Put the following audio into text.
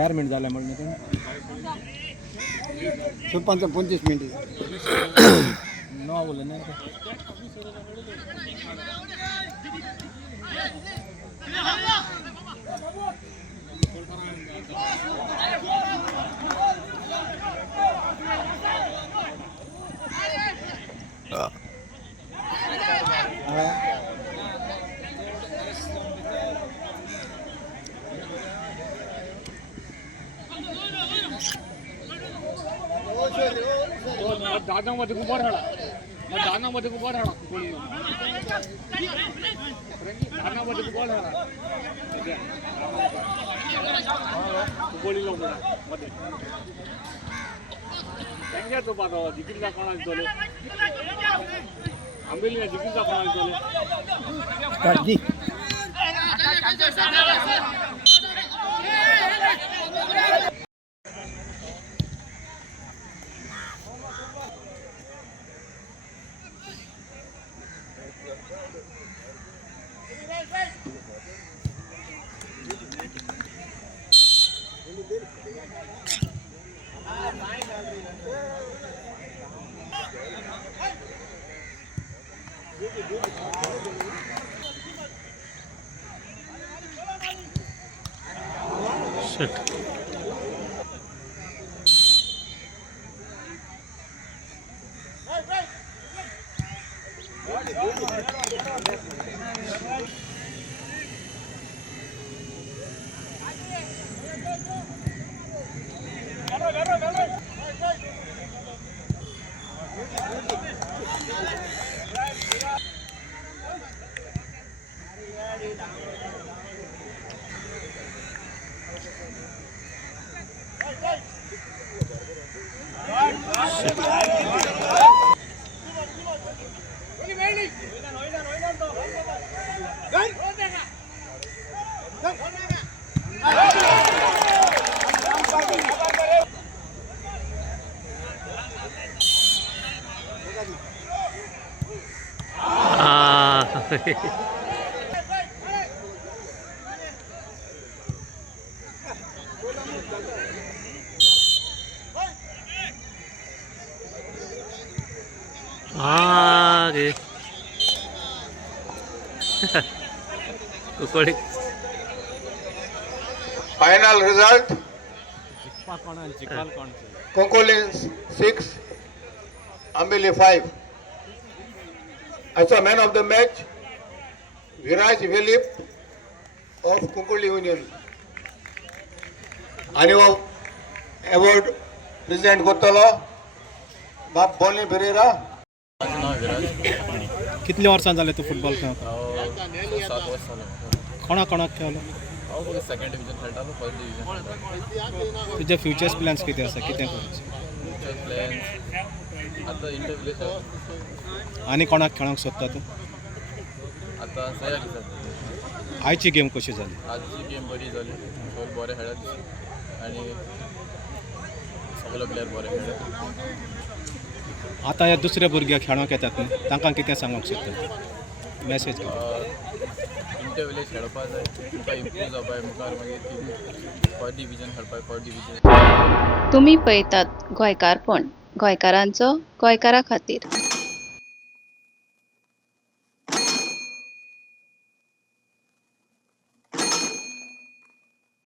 4 minute झाले म्हणून ते 25 मिनिट न बोलले नाही दानामध्ये उभा राहा दानामध्ये उभा राहा दानामध्ये उभा राहा गोळीला उभा मध्ये त्यांच्याच पाहता जिकीचा कोणाला चोले आंबेलीला जिकीचा कोणाला चोले Final result Konkolins 6 Ambili 5. As a man of the match Viraj Philip of Kunkoli Union. Annual award present Gotala Bab Boli Pereira. कितले वर्सां जाले तू फुटबॉल खेळत 7 वर्ष झाले कोणा कोणाक खेळलो हांव फक्त सेकंड डिविजन खेळटालो फर्स्ट डिविजन तुजे फ्युचर्स प्लॅन्स कितें आसा कितें करचें फ्युचर प्लॅन्स आतां इंटरव्यू आनी कोणाक खेळोंक सोदता तूं आतां सयाक दिसता आयची गेम कशी जाली आजची गेम बरी जाली सगळे बरे खेळत आनी सगळे प्लेयर बरे खेळत आतां ह्या दुसऱ्या भुरग्याक खेळोंक येतात न्ही तांकां कितें सांगूंक सोदता मॅसेज इंटरव्यूले खेळपा जाय तुका इम्प्रूव जावपाक मुखार मागीर फर्स्ट डिविजन खेळपाक फर्स्ट डिविजन तुम्ही पळयतात गोंयकारपण गोंयकारांचो गोंयकारा खातीर.